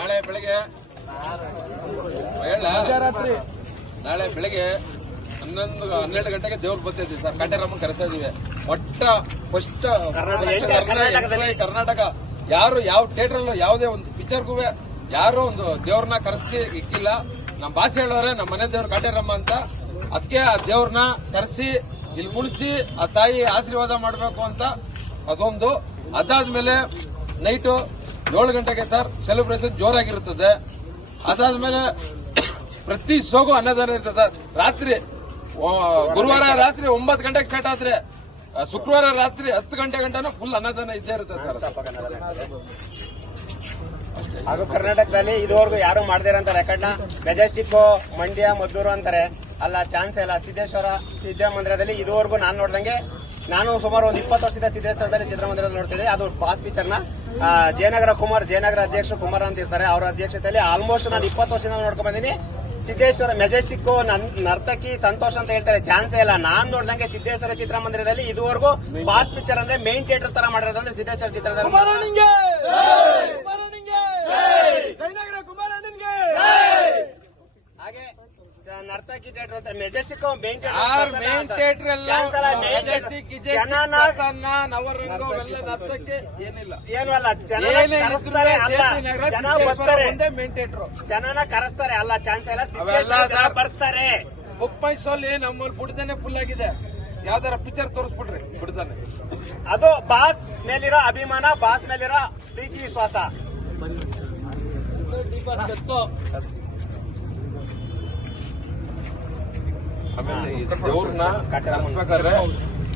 ನಾಳೆ ಬೆಳಗ್ಗೆ ನಾಳೆ ಬೆಳಗ್ಗೆ 12 ಗಂಟೆಗೆ ದೇವ್ರು ಬರ್ತಿದ್ವಿ ಸರ್. ಕಾಟೇರಮ್ಮನ್ ಕರೆಸ್ತಾ ಇದೀವಿ. ಫಸ್ಟ್ ಕರ್ನಾಟಕ ಯಾರು ಯಾವ ಥಿಯೇಟರ್ ಅಲ್ಲೂ ಯಾವುದೇ ಒಂದು ಪಿಕ್ಚರ್ಗೂ ಯಾರು ಒಂದು ದೇವ್ರನ್ನ ಕರೆಸಿ ಇಕ್ಕಿಲ್ಲ. ನಮ್ಮ ಭಾಷೆ ಹೇಳೋರೆ ನಮ್ಮ ಮನೆ ದೇವ್ರು ಕಾಟೇರಮ್ಮ ಅಂತ. ಅದಕ್ಕೆ ಆ ದೇವ್ರನ್ನ ಕರೆಸಿ ಇಲ್ಲಿ ಮುಳಿಸಿ ಆ ತಾಯಿ ಆಶೀರ್ವಾದ ಮಾಡಬೇಕು ಅಂತ ಅದೊಂದು. ಅದಾದ್ಮೇಲೆ ನೈಟು 7 ಗಂಟೆಗೆ ಸರ್ ಸೆಲೆಬ್ರೇಷನ್ ಜೋರಾಗಿರುತ್ತದೆ. ಅದಾದ್ಮೇಲೆ ಪ್ರತಿ ಶೋಗೂ ಅನ್ನದಾನ ಇರ್ತದೆ. ರಾತ್ರಿ ಗುರುವಾರ ರಾತ್ರಿ 9 ಗಂಟೆಗೆ ಸ್ಟಾರ್ಟ್ ಆದ್ರೆ ಶುಕ್ರವಾರ ರಾತ್ರಿ 10 ಗಂಟೆ ಗಂಟನೂ ಫುಲ್ ಅನ್ನದಾನ ಇದ್ದೇ ಇರ್ತದೆ ಸರ್. ಹಾಗೂ ಕರ್ನಾಟಕದಲ್ಲಿ ಇದುವರೆಗೂ ಯಾರು ಮಾಡದೇ ಇರೋಂತ ರೆಕಾರ್ಡ್ ನ ಮೆಜೆಸ್ಟಿಕ್, ಮಂಡ್ಯ, ಮದ್ದೂರು ಅಂತಾರೆ. ಅಲ್ಲ, ಚಾನ್ಸ್ ಇಲ್ಲ. ಸಿದ್ದೇಶ್ವರ ಚಿತ್ರಮಂದಿರದಲ್ಲಿ ಇದುವರೆಗೂ ನಾನು ನೋಡ್ದಂಗೆ, ನಾನು ಸುಮಾರು ಒಂದು 20 ವರ್ಷದ ಸಿದ್ದೇಶ್ವರದಲ್ಲಿ ಚಿತ್ರಮಂದಿರದಲ್ಲಿ ನೋಡ್ತಿದ್ದೆ. ಅದು ಬಾಸ್ ಪಿಕ್ಚರ್ ನ ಜಯನಗರ ಅಧ್ಯಕ್ಷರು ಕುಮಾರ್ ಅಂತ ಇರ್ತಾರೆ. ಅವರ ಅಧ್ಯಕ್ಷತೆಯಲ್ಲಿ ಆಲ್ಮೋಸ್ಟ್ ನಾನು 20 ವರ್ಷದಿಂದ ನೋಡ್ಕೊಂಡ್ ಬಂದಿನಿ. ಸಿದ್ದೇಶ್ವರ ಮೆಜೆಸ್ಟಿಕ್ ನರ್ತಕಿ ಸಂತೋಷ್ ಅಂತ ಹೇಳ್ತಾರೆ. ಚಾನ್ಸೇ ಇಲ್ಲ. ನಾನ್ ನೋಡ್ದಂಗೆ ಸಿದ್ದೇಶ್ವರ ಚಿತ್ರಮಂದಿರದಲ್ಲಿ ಇದುವರೆಗೂ ಬಾಸ್ ಪಿಕ್ಚರ್ ಅಂದ್ರೆ ಮೇನ್ ಥಿಯೇಟರ್ ತರ ಮಾಡಿರೋದಂದ್ರೆ ಸಿದ್ದೇಶ್ವರ ಚಿತ್ರದಲ್ಲಿ. ಹಾಗೆ ನರ್ತಕಿ ಥಿಯೇಟರ್ ಅಂತ ಮೆಜೆಸ್ಟಿಕ್ ಮೇನ್ ಥಿಯೇಟರ್ ನರ್ತಕ್ಕೆ ಏನಿಲ್ಲ, ಏನು ಅಲ್ಲ. ಜನನ ಕರೆಸ್ತಾರೆ ಅಲ್ಲ, ಚಾನ್ಸ್ ಇಲ್ಲ. ಬರ್ತಾರೆ. ಬೊಪ್ಪಾಯಿ ಸೋಲಿ ನಮ್ಮಲ್ಲಿ ಬಿಡ್ದಾನೆ ಫುಲ್ ಆಗಿದೆ. ಯಾವ್ದಾರ ಪಿಕ್ಚರ್ ತೋರಿಸ್ಬಿಡ್ರಿ ಬಿಡ್ದಾನೆ. ಅದು ಬಾಸ್ ಮೇಲಿರೋ ಅಭಿಮಾನ, ಬಾಸ್ ಮೇಲಿರೋ ಪ್ರೀತಿ ವಿಶ್ವಾಸ. ಆಮೇಲೆ ದೇವ್ರನ್ನ ಕಟ್ಟಬೇಕಾದ್ರೆ